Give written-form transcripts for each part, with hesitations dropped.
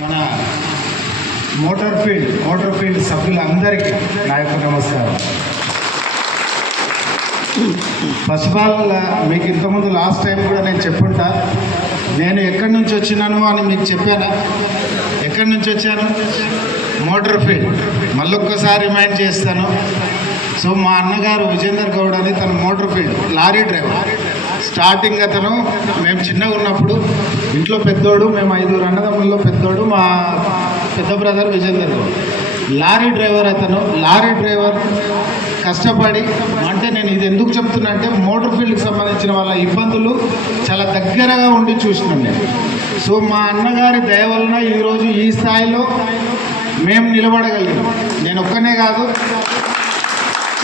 మన motor field సభ్యులందరికీ నా యొక్క నమస్కారం. ఫస్ట్ ఆఫ్ ఆల్ మీకు ఇంతకుముందు లాస్ట్ టైం కూడా నేను చెప్పుంటా, నేను ఎక్కడి నుంచి వచ్చినాను అని మీకు చెప్పానా? ఎక్కడి నుంచి వచ్చాను? Motor field. మళ్ళొక్కసారి రిమైండ్ చేస్తాను. సో మా అన్నగారు విజేందర్ గౌడ్ అని తను motor field lorry driver. Starting అతను మేము చిన్నగా ఉన్నప్పుడు ఇంట్లో పెద్దోడు, మేము 5 అన్నదమ్ముల్లో పెద్దోడు మా పెద్ద brother Vijender Goud. Lorry driver అతను. లారీ డ్రైవర్ కష్టపడి, అంటే నేను ఇది ఎందుకు చెప్తున్నా అంటే మోటార్ ఫీల్డ్కి సంబంధించిన వాళ్ళ ఇబ్బందులు చాలా దగ్గరగా ఉండి చూసినాం నేను. సో మా అన్నగారి దయ వలన ఈరోజు ఈ స్థాయిలో మేము నిలబడగలిగాం. నేను ఒక్కనే కాదు,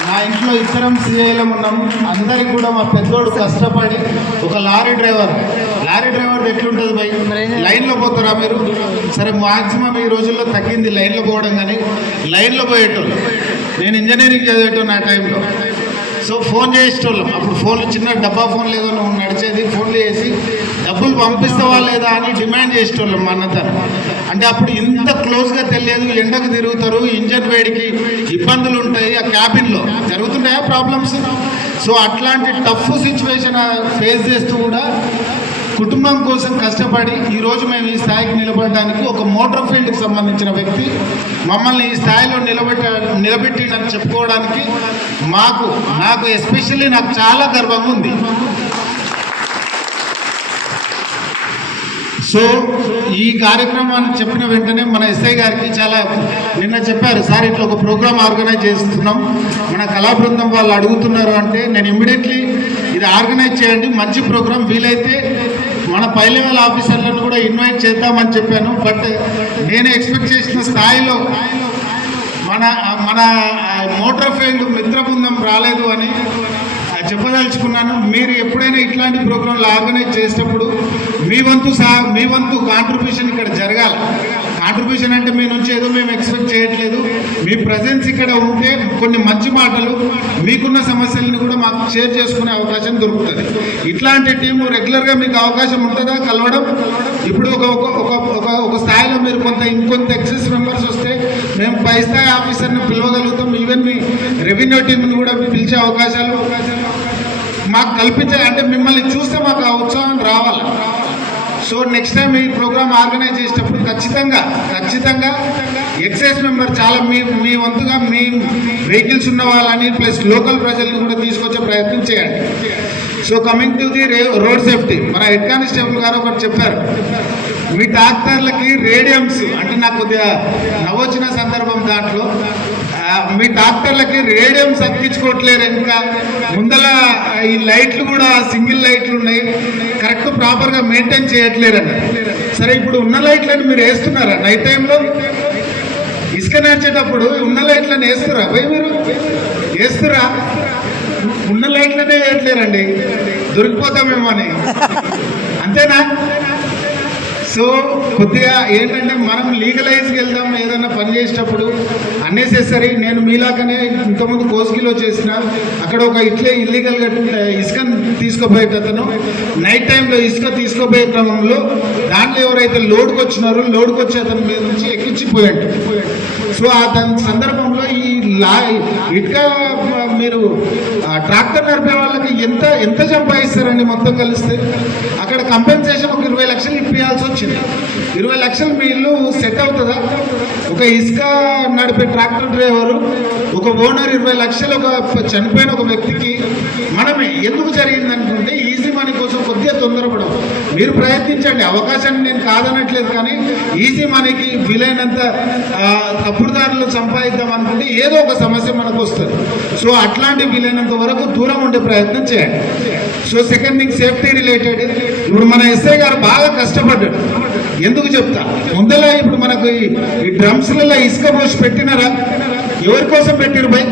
నా ఇంట్లో ఇద్దరం సీఐలం ఉన్నాము. అందరికి కూడా మా పెద్దోడు కష్టపడి ఒక లారీ డ్రైవర్ ఎట్లుంటుంది బై? లైన్లో పోతారా మీరు? సరే, మ్యాక్సిమం ఈ రోజుల్లో తగ్గింది లైన్లో పోవడం, కానీ లైన్లో పోయేటోళ్ళు. నేను ఇంజనీరింగ్ చదివేటోళ్ళు ఆ టైంలో. సో ఫోన్ చేసేటోళ్ళం. అప్పుడు ఫోన్లు చిన్న డబ్బా ఫోన్ లేదో నువ్వు నడిచేది, ఫోన్లు చేసి డబ్బులు పంపిస్తావా లేదా అని డిమాండ్ చేసేటోళ్ళం మా అన్నతను. అంటే అప్పుడు ఇంత క్లోజ్గా తెలియదు. ఎండకు తిరుగుతారు, ఇంజన్ వేడికి ఇబ్బందులు ఉంటాయి, ఆ క్యాబిన్లో జరుగుతున్నాయా ప్రాబ్లమ్స్. సో అట్లాంటి టఫ్ సిచ్యువేషన్ ఫేస్ చేస్తూ కూడా కుటుంబం కోసం కష్టపడి ఈరోజు మేము ఈ స్థాయికి నిలబడడానికి ఒక మోటార్ ఫీల్డ్కి సంబంధించిన వ్యక్తి మమ్మల్ని ఈ స్థాయిలో నిలబెట్టిందని చెప్పుకోవడానికి నాకు ఎస్పెషల్లీ నాకు చాలా గర్వంగా ఉంది. సో ఈ కార్యక్రమాన్ని చెప్పిన వెంటనే మన ఎస్ఐ గారికి చాలా నిన్న చెప్పారు, సార్ ఇట్లా ఒక ప్రోగ్రామ్ ఆర్గనైజ్ చేస్తున్నాం, మన కళా బృందం వాళ్ళు అడుగుతున్నారు అంటే నేను ఇమ్మీడియట్లీ ఇది ఆర్గనైజ్ చేయండి, మంచి ప్రోగ్రామ్, వీలైతే మన పై లెవెల్ ఆఫీసర్లను కూడా ఇన్వైట్ చేద్దామని చెప్పాను. బట్ నేను ఎక్స్పెక్ట్ చేసిన స్థాయిలో మన మోటార్ ఫీల్డ్ మిత్ర బృందం రాలేదు అని చెప్పదలుచుకున్నాను. మీరు ఎప్పుడైనా ఇట్లాంటి ప్రోగ్రాంలు ఆర్గనైజ్ చేసేటప్పుడు మీ వంతు కాంట్రిబ్యూషన్ ఇక్కడ జరగాలి. కాంట్రిబ్యూషన్ అంటే మీ నుంచి ఏదో మేము ఎక్స్పెక్ట్ చేయట్లేదు, మీ ప్రజెన్స్ ఇక్కడ ఉంటే కొన్ని మంచి మాటలు, మీకున్న సమస్యలను కూడా మాకు షేర్ చేసుకునే అవకాశం దొరుకుతుంది. ఇట్లాంటి టీము రెగ్యులర్గా మీకు అవకాశం ఉంటుందా కలవడం? ఇప్పుడు ఒక స్థాయిలో మీరు ఇంకొంత ఎక్సెస్ మెంబర్స్ వస్తే మేము పై స్థాయి ఆఫీసర్ని పిలవగలుగుతాం. ఈవెన్ మీ రెవెన్యూ టీంని కూడా పిలిచే అవకాశాలు మాకు కల్పించాలి. అంటే మిమ్మల్ని చూస్తే మాకు ఆ ఉత్సాహం రావాలి. సో నెక్స్ట్ టైం ఈ ప్రోగ్రామ్ ఆర్గనైజ్ చేసేటప్పుడు ఖచ్చితంగా ఎక్సైజ్ మెంబర్ చాలా మీ వంతుగా మీ వెహికల్స్ ఉన్న వాళ్ళని ప్లస్ లోకల్ ప్రజల్ని కూడా తీసుకొచ్చే ప్రయత్నం చేయండి. So coming to the road safety, మన హెడ్ కానిస్టేబుల్ గారు ఒకటి చెప్పారు, మీ ట్రాక్టర్లకి రేడియమ్స్, అంటే నాకు కొద్దిగా నవ్వొచ్చిన సందర్భం దాంట్లో, మీ ట్రాక్టర్లకి రేడియమ్స్ అతికించుకోవట్లేరు, ఇంకా ముందల ఈ లైట్లు కూడా సింగిల్ లైట్లు ఉన్నాయి, కరెక్ట్ ప్రాపర్గా మెయింటైన్ చేయట్లేరని. సరే, ఇప్పుడు ఉన్న లైట్లను మీరు వేస్తున్నారా? నైట్ టైంలో ఇసుక నడిచేటప్పుడు ఉన్న లైట్లను వేస్తురా పోయి? మీరు వేస్తురా? ఉన్న లైట్లనే వేయట్లేరండి, దొరికిపోతామేమో అని. అంతేనా? సో కొద్దిగా ఏంటంటే మనం లీగలైజ్కి వెళ్దాం ఏదైనా పని చేసేటప్పుడు అన్నెసెసరీ. నేను మీలాగానే ఇంతకుముందు కోస్గిలో చేసిన, అక్కడ ఒక ఇల్లీగల్గా ఇసుకను తీసుకుపోయేటతను నైట్ టైంలో ఇసుక తీసుకుపోయే క్రమంలో దాంట్లో ఎవరైతే లోడ్కి వచ్చినారో లోడ్కి వచ్చి అతని మీద నుంచి ఎక్కించిపోయాడు. సో దాని సందర్భంలో ఈ ఇటుక మీరు ట్రాక్టర్ నడిపే వాళ్ళకి ఎంత సంపాదిస్తారండి మొత్తం కలిస్తే? అక్కడ కంపెన్సేషన్ ఒక 20 లక్షలు ఇప్పించాల్సి వచ్చింది. 20 లక్షలు మీ ఇల్లు సెట్ అవుతుందా? ఒక ఇసుక నడిపే ట్రాక్టర్ డ్రైవరు, ఒక ఓనర్ 20 లక్షలు ఒక చనిపోయిన ఒక వ్యక్తికి. మనమే ఎందుకు జరిగింది అనుకుంటే ఈజీ మనీ కోసం కొద్దిగా తొందరపడవు. మీరు ప్రయత్నించండి, అవకాశాన్ని నేను కాదనట్లేదు, కానీ ఈజీ మనీకి వీలైనంత తప్పుడుదారులు సంపాదిద్దాం అనుకుంటే ఏదో ఒక సమస్య మనకు వస్తుంది. సో అట్లాంటి వీలైనంత వరకు దూరం ఉండే ప్రయత్నం చేయండి. So second thing, safety related. ఇప్పుడు మన ఎస్ఐ గారు బాగా కష్టపడ్డాడు. ఎందుకు చెప్తా, ముందలా ఇప్పుడు మనకు ఈ డ్రమ్స్లలో ఇసుక పోసి పెట్టినారా? ఎవరి కోసం పెట్టిరు బై?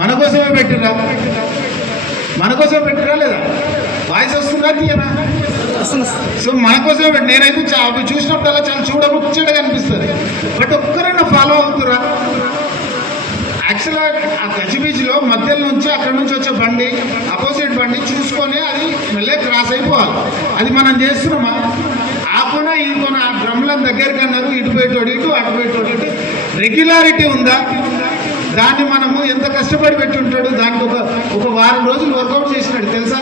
మన కోసమే పెట్టిరా? మన కోసం పెట్టిరా లేదా? వాయిస్ వస్తుందా తీయనా? సో మన కోసమే పెట్టి, నేనైతే అవి చూసినప్పుడల్లా చాలా చూడముచ్చటగా అనిపిస్తుంది. బట్ ఒక్కరైనా ఫాలో అవుతురా? యాక్చువల్గా ఆ గజిబిజిలో మధ్యలో నుంచి అక్కడ నుంచి వచ్చే బండి, అపోజిట్ బండి చూసుకొని అది మళ్ళీ క్రాస్ అయిపోవాలి. అది మనం చేస్తున్నామా? ఆ కొన ఈ కొన డ్రమ్ల అందరం దగ్గరికి అన్నారు, ఇటు పోయేటోడు ఇటు, అటు పోయేటోడు ఇటు. రెగ్యులారిటీ ఉందా? దాన్ని మనము ఎంత కష్టపడి పెట్టుంటాడు, దానికి ఒక వారం రోజులు వర్కౌట్ చేసినాడు తెలుసా.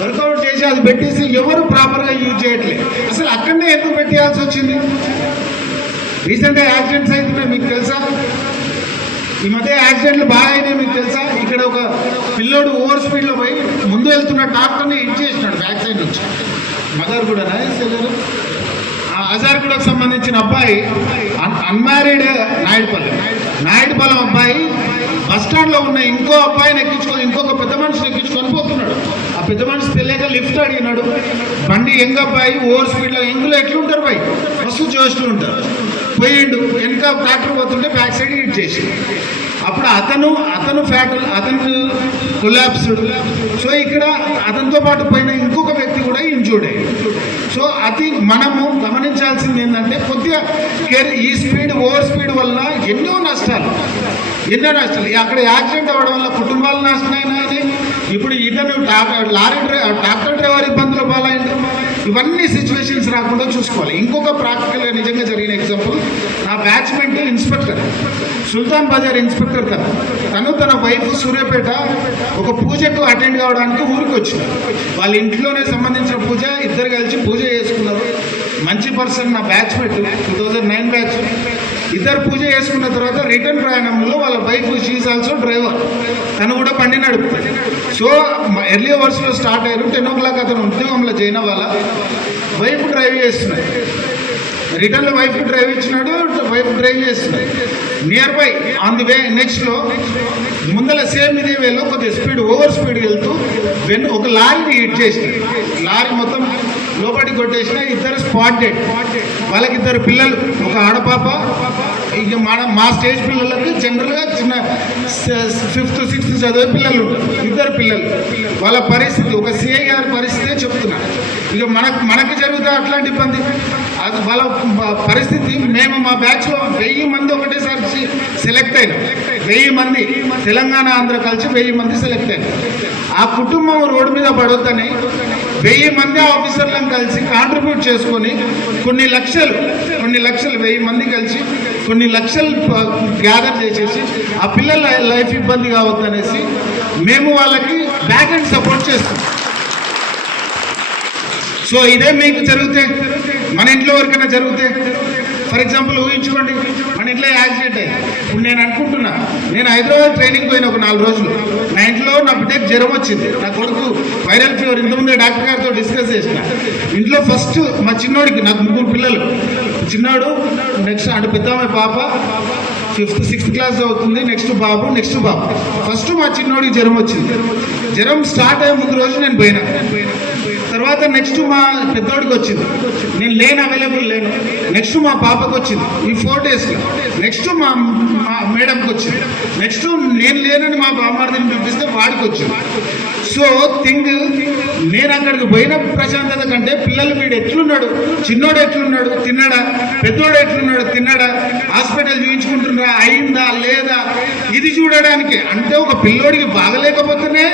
వర్కౌట్ చేసి అది పెట్టేసి ఎవరు ప్రాపర్గా యూజ్ చేయట్లేదు. అసలు అక్కడనే ఎందుకు పెట్టేయాల్సి వచ్చింది? రీసెంట్గా యాక్సిడెంట్స్ అవుతున్నాయి మీకు తెలుసా? ఈ మధ్య యాక్సిడెంట్లు బాగా అయినాయి మీకు తెలుసా? ఇక్కడ ఒక పిల్లోడు ఓవర్ స్పీడ్లో పోయి ముందు వెళ్తున్న డాక్టర్ని హిట్ చేసినాడు బ్యాక్ సైడ్ నుంచి. మదర్ కూడా అజార్గూడకు సంబంధించిన అబ్బాయి, అన్మ్యారీడ్, నాయుడుపాలెం అబ్బాయి బస్టాండ్లో ఉన్న ఇంకో అబ్బాయిని ఎక్కించుకొని ఇంకొక పెద్ద మనిషిని ఎక్కించుకొని పోతున్నాడు. ఆ పెద్ద మనిషి తెలియక లిఫ్ట్ అడిగినాడు. బండి యంగ్ అబ్బాయి ఓవర్ స్పీడ్లో, యంగ్లో ఎట్లుంటారు బాయ్, మస్తు జోష్లు ఉంటారు. పోయిండు, వెనక ట్రాక్టర్ పోతుంటే బ్యాక్ సైడ్ హిట్ చేసి, అప్పుడు అతను కొలాప్స్డ్. సో ఇక్కడ అతనితో పాటు పోయిన ఇంకొక వ్యక్తి కూడా ఇంజూర్డ్ అయ్యాడు. సో అది మనము గమనించాల్సింది ఏంటంటే కొద్దిగా ఈ స్పీడ్, ఓవర్ స్పీడ్ వల్ల ఎన్నో నష్టాలు. అక్కడ యాక్సిడెంట్ అవ్వడం వల్ల కుటుంబాలు నష్టమైనాయి. ఇప్పుడు ఇతను ట్రాక్టర్ డ్రైవర్ ఇబ్బందులు పాలైంది. ఇవన్నీ సిచ్యువేషన్స్ రాకుండా చూసుకోవాలి. ఇంకొక ప్రాక్టికల్గా నిజంగా జరిగిన ఎగ్జాంపుల్, నా బ్యాచ్మెంట్ ఇన్స్పెక్టర్, సుల్తాన్ బజార్ ఇన్స్పెక్టర్. తను తన వైఫ్ సూర్యాపేట ఒక పూజకు అటెండ్ కావడానికి ఊరికి వచ్చింది. వాళ్ళ ఇంట్లోనే సంబంధించిన పూజ, ఇద్దరు కలిసి పూజ చేసుకున్నారు. మంచి పర్సన్ నా బ్యాచ్మెంట్, 2009 బ్యాచ్. ఇద్దరు పూజ చేసుకున్న తర్వాత రిటర్న్ ప్రయాణంలో వాళ్ళ వైఫ్, షీఈస్ ఆల్సో డ్రైవర్, తను కూడా బండి నడుపుతుంది. సో ఎర్లీ అవర్స్లో స్టార్ట్ అయ్యారు. 10 o'clock అతను ఉద్యోగంలో జాయిన్ అవ్వాలా. వైఫ్ డ్రైవ్ చేస్తున్నాడు. రిటర్న్లో వైఫ్ డ్రైవ్ ఇచ్చినాడు, వైఫ్ డ్రైవ్ చేస్తున్నాడు. Near by on the way నెక్స్ట్లో ముందర సేమ్ ఇదే వేలో కొద్దిగా స్పీడ్, ఓవర్ స్పీడ్ వెళ్తూ ఒక లారీని హిట్ చేసినాడు. లారీ మొత్తం లోపలికి కొట్టేసిన. ఇద్దరు స్పాట్ డెడ్. వాళ్ళకి ఇద్దరు పిల్లలు, ఒక ఆడపాప. ఇక మా స్టేజ్ పిల్లలకి జనరల్గా చిన్న 5th 6th చదివే పిల్లలు ఉంటారు. ఇద్దరు పిల్లలు. వాళ్ళ పరిస్థితి, ఒక సిఐ గారి పరిస్థితే చెప్తున్నా. ఇక మనకి జరుగుతా అట్లాంటి ఇబ్బంది. అది వాళ్ళ పరిస్థితి. మేము మా బ్యాచ్లో 1000 మంది ఒకటేసారి సెలెక్ట్ అయినాం. 1000 మంది, తెలంగాణ ఆంధ్ర కలిసి 1000 మంది సెలెక్ట్ అయినాం. ఆ కుటుంబం రోడ్డు మీద పడొద్దని 1000 మంది ఆఫీసర్లను కలిసి కాంట్రిబ్యూట్ చేసుకొని కొన్ని లక్షలు 1000 మంది కలిసి కొన్ని లక్షలు గ్యాదర్ చేసేసి ఆ పిల్లల లైఫ్ ఇబ్బంది కావద్దనేసి మేము వాళ్ళకి బ్యాక్ అండ్ సపోర్ట్ చేస్తాం. సో ఇదే మీకు జరిగితే, మన ఇంట్లో ఎవరికైనా జరిగితే, ఫర్ ఎగ్జాంపుల్ ఊహించుకోండి, మన ఇంట్లో యాక్సిడెంట్ అయ్యి. ఇప్పుడు నేను అనుకుంటున్నా, నేను హైదరాబాద్ ట్రైనింగ్ పోయిన ఒక 4 రోజులు. నా ఇంట్లో నా బిడ్డకి జ్వరం వచ్చింది, నా కొడుకు వైరల్ ఫీవర్. ఇంతకుముందే డాక్టర్ గారితో డిస్కస్ చేసిన. ఇంట్లో ఫస్ట్ మా చిన్నోడికి, నాకు 3 పిల్లలు. చిన్నోడు నెక్స్ట్ అంటే పెద్ద పాప 5th 6th క్లాస్ అవుతుంది. నెక్స్ట్ బాబు. ఫస్ట్ మా చిన్నోడికి జ్వరం వచ్చింది. జ్వరం స్టార్ట్ అయ్యే ముందు రోజు నేను పోయినా. తర్వాత నెక్స్ట్ మా పెద్దోడికి వచ్చింది, నేను అవైలబుల్ లేను. నెక్స్ట్ మా పాపకు వచ్చింది ఈ 4 daysలో. నెక్స్ట్ మా మేడంకి వచ్చింది. నెక్స్ట్ నేను లేనని మా బామ్మార్దిని పిలిపిస్తే వాడికి వచ్చింది. సో నేను అక్కడికి పోయిన ప్రశాంతత కంటే పిల్లలు వీడు ఎట్లున్నాడు, చిన్నోడు ఎట్లున్నాడు, తిన్నాడా, పెద్దోడు ఎట్లున్నాడు, తిన్నాడా, హాస్పిటల్ చూపించుకుంటున్నారా, అయిందా లేదా, ఇది చూడడానికి. అంటే ఒక పిల్లోడికి బాగలేకపోతేనే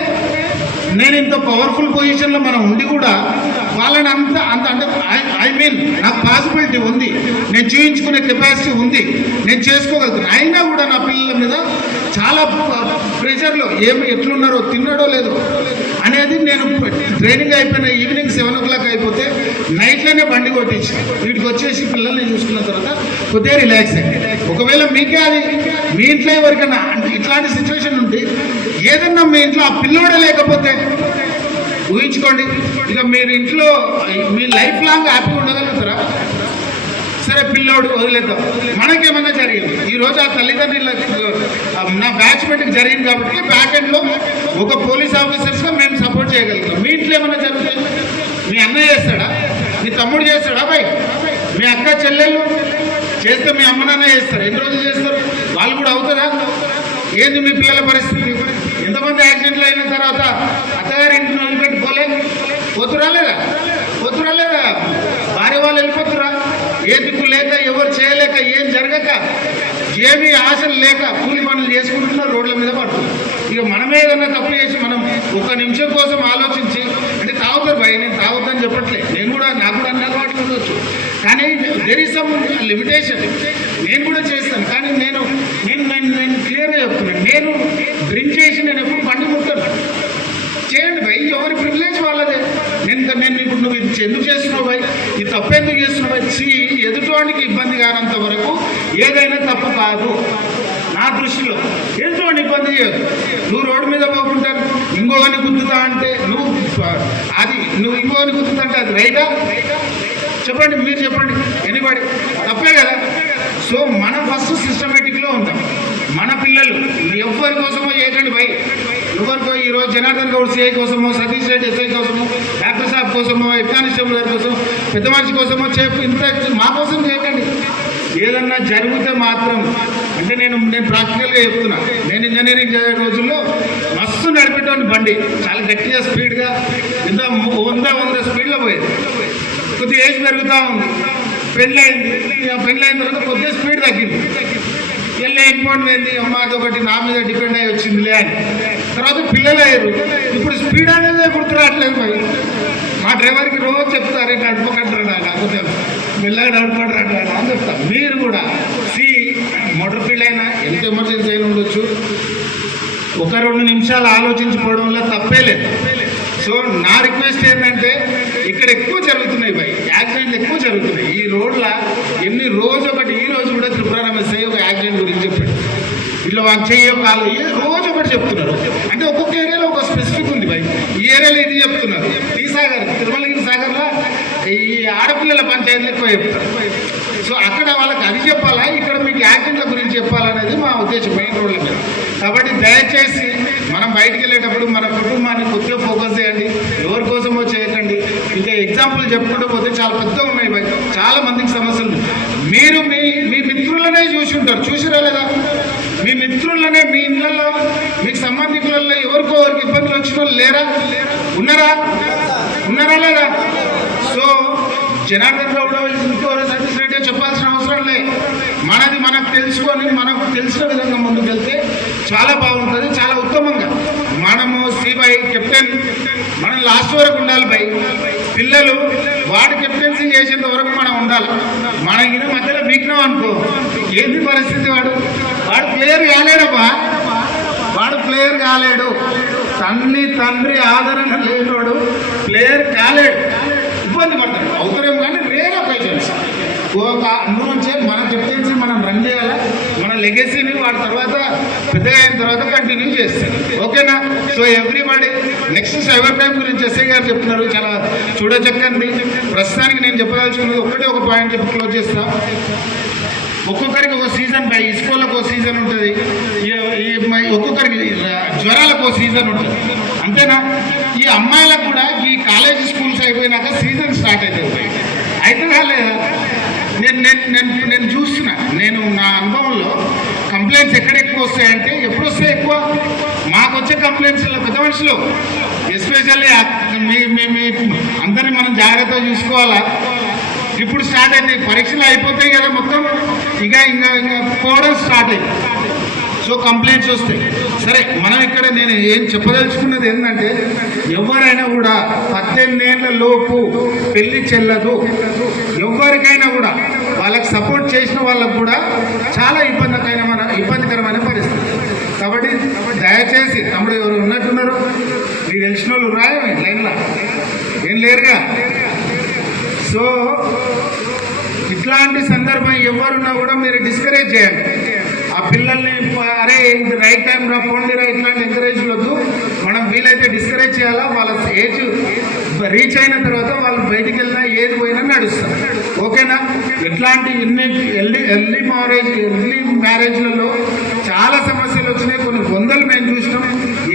నేను ఇంత పవర్ఫుల్ పొజిషన్లో మనం ఉండి కూడా వాళ్ళని అంత అంటే ఐ మీన్ నాకు పాసిబిలిటీ ఉంది, నేను చూయించుకునే కెపాసిటీ ఉంది, నేను చేసుకోగలుగుతాను. అయినా కూడా నా పిల్లల మీద చాలా ప్రెషర్లో ఎట్లున్నారో, తిన్నాడో లేదో అనేది. నేను ట్రైనింగ్ అయిపోయిన ఈవినింగ్ 7 o'clock అయిపోతే నైట్లోనే బండి కొట్టించి వీటికి వచ్చేసి పిల్లల్ని చూసుకున్న తర్వాత కొద్దిగా రిలాక్స్ అయ్యి. ఒకవేళ మీకే అది మీ ఇంట్లో ఎవరికైనా ఇట్లాంటి సిచ్యువేషన్ ఉంటే, ఏదన్నా మీ ఇంట్లో ఆ పిల్లోడే లేకపోతే ఊహించుకోండి, ఇక మీరు ఇంట్లో మీ లైఫ్ లాంగ్ హ్యాపీగా ఉండగలుగుతారా? సరే పిల్లోడు వదిలేద్దాం, మనకేమన్నా జరిగింది. ఈరోజు ఆ తల్లిదండ్రులకు నా బ్యాచ్మెంట్కి జరిగింది కాబట్టి బ్యాక్ ఎండ్లో ఒక పోలీస్ ఆఫీసర్స్గా మేము సపోర్ట్ చేయగలుగుతాం. మీ ఇంట్లో ఏమన్నా జరుగుతుంది, మీ అన్నయ్య చేస్తాడా, మీ తమ్ముడు చేస్తాడా, బాయ్ మీ అక్క చెల్లెళ్ళు చేస్తే మీ అమ్మ నాన్న చేస్తారు. ఎన్ని రోజులు చేస్తారు? వాళ్ళు కూడా అవుతుందా? ఏంది మీ పిల్లల పరిస్థితి? ఎంతమంది యాక్సిడెంట్లు అయిన తర్వాత అత్తగారి ఇంటిని వదిలిపెట్టుకోలే పోతురా లేదా? భార్య వాళ్ళు వెళ్ళిపోతురా? ఏ దిక్కు లేక, ఎవరు చేయలేక, ఏం జరగక, ఏమీ ఆశలు లేక కూలి పనులు చేసుకుంటున్నా రోడ్ల మీద పడుతున్నారు. ఇక మనమే ఏదన్నా తప్పు చేసి మనం 1 నిమిషం కోసం ఆలోచించి, అంటే తాగుతారు భయ, నేను తాగుతాను చెప్పట్లే, నాకు కూడా అన్ని అలవాట్లు ఉండొచ్చు. కానీ దెర్ ఈస్ సమ్ లిమిటేషన్. నేను కూడా చేస్తాను, కానీ నేను నేను నేను నేను క్లియర్గా చెప్తున్నాను, నేను డ్రింక్ చేసి నేను ఎప్పుడు బండి ముట్టాను. చేయండి భయ్, ఎవరి ప్రివిలేజ్ వాళ్ళదే. నేను ఇప్పుడు నువ్వు ఇది ఎందుకు చేస్తున్నావు భయ్, ఈ తప్పు ఎందుకు చేస్తున్నావు భయ్? ఎదుటోడికి ఇబ్బంది కానంత వరకు ఏదైనా తప్పు కాదు నా దృష్టిలో. ఎదుటోడిని ఇబ్బంది చేయదు. నువ్వు రోడ్డు మీద పోకుండా ఇంకోని గుద్దుతా అంటే నువ్వు ఇంకోని గుద్దుతా అంటే అది రైటా? చెప్పండి, మీరు చెప్పండి. ఎనీబడి తప్పే కదా. సో మనం ఫస్ట్ సిస్టమేటిక్లో ఉంటాం. మన పిల్లలు ఎవరి కోసమో చేయకండి భయ్. ఎవరికో ఈరోజు జనార్దన్ గౌడ్ సిఐ కోసమో, సతీష్ రెడ్డి ఎస్ఐ కోసమో, డాక్టర్ సాబ్ కోసమో, హెడ్ కానిస్టేబుల్ గారి కోసం, పెద్ద మనిషి కోసమో ఇంత మా కోసం చేయకండి. ఏదన్నా జరిగితే మాత్రం అంటే నేను ప్రాక్టికల్గా చెప్తున్నా. నేను ఇంజనీరింగ్ చదివే రోజుల్లో మస్తు నడిపేటోని బండి, చాలా గట్టిగా స్పీడ్గా, ఎంత 100 స్పీడ్లో పోయేది. కొద్దిగా ఏజ్ పెరుగుతూ ఉంది, పెళ్ళైన తర్వాత కొద్దిగా స్పీడ్ తగ్గింది. వెళ్ళే ఇంపార్టెంట్ ఏంది, అమ్మ అదొకటి నా మీద డిపెండ్ అయ్యి వచ్చిందిలే అని. తర్వాత పిల్లలు అయ్యారు. ఇప్పుడు స్పీడ్ అనేది గుర్తు రావట్లేదు మరి. మా డ్రైవర్కి రోజు చెప్తారు, నడపకంటారు లేకపోతే మెల్లగా నడపకంటారు అని చెప్తారు. మీరు కూడా మోటార్ ఫీల్డ్ అయినా ఎంత ఎమర్జెన్సీ అయినా ఉండొచ్చు, 1-2 నిమిషాలు ఆలోచించుకోవడంలో తప్పే లేదు. సో నా రిక్వెస్ట్ ఏంటంటే, ఇక్కడ ఎక్కువ జరుగుతున్నాయి భయ్, యాక్సిడెంట్లు ఎక్కువ జరుగుతున్నాయి ఈ రోడ్ల. ఒకటి ఈ రోజు కూడా త్రిపురారామ ఎస్ఐ ఒక యాక్సిడెంట్ గురించి చెప్పాడు. ఇట్లా వాళ్ళు కాలు రోజు ఒకటి చెప్తున్నారు. అంటే ఒక్కొక్క ఏరియాలో ఒక స్పెసిఫిక్ ఉంది భయ్. ఈ ఏరియాలో ఇది చెప్తున్నారు. ఈ సాగర్, తిరుమలగిరి సాగర్లో ఈ ఆడపిల్లల పంచాయతీలు ఎక్కువ చెప్తారు. సో అక్కడ వాళ్ళకి అది చెప్పాలా, ఇక్కడ మీకు యాక్సిడెంట్ల గురించి చెప్పాలనేది మా ఉద్దేశం మెయిన్ రోడ్ల మీద. కాబట్టి దయచేసి మనం బయటికి వెళ్ళేటప్పుడు మన కుటుంబాన్ని కొద్దిగా ఫోకస్ చేయండి, ఎవరి కోసమో చేయకండి. ఇంకా ఎగ్జాంపుల్ చెప్పుకుంటూ పోతే చాలా పెద్దగా ఉన్నాయి భయ్, చాలా మందికి సమస్యలు. మీరు మీ మిత్రులనే చూసి ఉంటారు, చూసిరా లేదా? మీ మిత్రులనే మీ ఇళ్ళల్లో మీకు సంబంధికులలో ఎవరికి ఇబ్బందులు వచ్చిన వాళ్ళు లేరా? ఉన్నారా లేదా? సో జనార్దన్ గౌడ్ ఇంకోరు సతీష్ రెడ్డి చెప్పాల్సిన అవసరం లే. మనది మనకు తెలుసుకొని మనకు తెలిసిన విధంగా ముందుకు వెళ్తే చాలా బాగుంటుంది, చాలా ఉత్తమంగా. మనము శ్రీబాయి కెప్టెన్, మనం లాస్ట్ వరకు ఉండాలి భయ్. పిల్లలు వాడు కెప్టెన్సీ చేసేంత వరకు మనం ఉండాలి. మన ఈయన మధ్యలో వీక్నాం అనుకో, ఏంది పరిస్థితి? వాడు ప్లేయర్ కాలేడబ్బా, వాడు ప్లేయర్ కాలేడు. తండ్రి ఆదరణ లేనోడు ప్లేయర్ కాలేడు, ఇబ్బంది పడతాడు. అవుతారేమో కానీ రేర్ అకేషన్స్. అందులోంచే మన కెప్టెన్సీ మనం రన్ చేయాలి, మన లెగసీని వాడి తర్వాత పెద్దగా అయిన తర్వాత కంటిన్యూ చేస్తారు. ఓకేనా? So everybody next cyber crime గురించి ఎస్ఐ గారు చెప్తున్నారు, చాలా చూడచక్కండి. ప్రస్తుతానికి నేను చెప్పదలుచుకున్నది ఒక పాయింట్ చెప్పి క్లోజ్ చేస్తాం. ఒక్కొక్కరికి ఒక సీజన్ బై స్కూళ్ళకు ఒక సీజన్ ఉంటుంది, ఒక్కొక్కరికి జ్వరాలకు ఒక సీజన్ ఉంటుంది, అంతేనా? ఈ అమ్మాయిలకు కూడా ఈ కాలేజీ స్కూల్స్ అయిపోయినాక సీజన్ స్టార్ట్ అవుతుంది. అయితే లేదా? నేను చూస్తున్నా, నేను నా అనుభవంలో కంప్లైంట్స్ ఎక్కడ ఎక్కువ వస్తాయంటే, ఎప్పుడు వస్తాయి ఎక్కువ? మాకు వచ్చే కంప్లైంట్స్లో పెద్ద మనుషులు ఎస్పెషల్లీ మీ అందరినీ మనం జాగ్రత్తగా చూసుకోవాలా. ఇప్పుడు స్టార్ట్ అయింది, పరీక్షలు అయిపోతాయి కదా మొత్తం, ఇంకా పోవడం స్టార్ట్ అయింది. సో కంప్లైంట్స్ వస్తాయి. సరే, మనం ఇక్కడ నేను ఏం చెప్పదలుచుకున్నది ఏంటంటే, ఎవరైనా కూడా 18 ఏళ్ల లోపు పెళ్లి చెల్లదు. ఎవరికైనా కూడా వాళ్ళకి సపోర్ట్ చేసిన వాళ్ళకు కూడా చాలా ఇబ్బందికరమైన పరిస్థితి. కాబట్టి దయచేసి తమ్ముడు ఎవరు ఉన్నట్టున్నారు, మీకు తెలిసిన వాళ్ళు రాయం లైన్లో ఏం లేరుగా. సో ఇట్లాంటి సందర్భం ఎవరున్నా కూడా మీరు డిస్కరేజ్ చేయండి ఆ పిల్లల్ని. అరే ఇది రైట్ టైం రా, పోండిరా, ఇట్లాంటి ఎంకరేజ్ వద్దు. మనం వీలైతే డిస్కరేజ్ చేయాలా. వాళ్ళ ఏజ్ రీచ్ అయిన తర్వాత వాళ్ళు బయటికి వెళ్ళినా ఏది పోయినా నడుస్తారు. ఓకేనా? ఇట్లాంటి ఎర్లీ మ్యారేజ్లలో చాలా సమస్యలు వచ్చినాయి, కొన్ని వందలు మేము చూసినాం,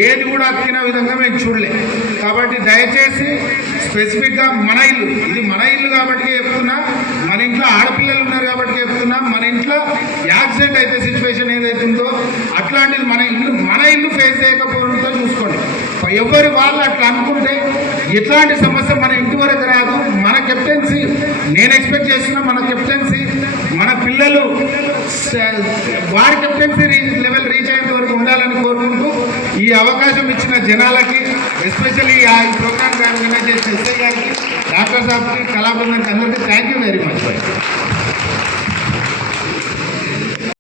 ఏది కూడా అక్కిన విధంగా మేము చూడలే. కాబట్టి దయచేసి స్పెసిఫిక్గా మన ఇల్లు, ఇది మన ఇల్లు కాబట్టి చెప్తున్నా, మన ఇంట్లో ఆడపిల్లలు ఉన్నారు కాబట్టి చెప్తున్నా, మన ఇంట్లో యాక్సిడెంట్ అయితే సిచ్యువేషన్ ఏదైతుందో అట్లాంటిది మన ఇల్లు ఫేస్ చేయకపోవడంతో చూసుకోండి. ఎవరు వాళ్ళు అట్లా అనుకుంటే ఎట్లాంటి సమస్య మన ఇంటి వరకు రాదు. మన కెప్టెన్సీ నేను ఎక్స్పెక్ట్ చేస్తున్నా, మన కెప్టెన్సీ మన పిల్లలు వారి కెప్టెన్సీ లెవెల్ రీచ్ అయ్యేంత వరకు ఉండాలని కోరుకుంటూ, ఈ అవకాశం ఇచ్చిన జనాలకి, ఎస్పెషల్లీ ఈ ప్రోగ్రామ్ గారు వినర్ చేసిన ఎస్ఐ గారికి, డాక్టర్ డైరెక్టర్ సాబ్కి కళా బృందానికి అందరికీ థ్యాంక్ యూ వెరీ మచ్.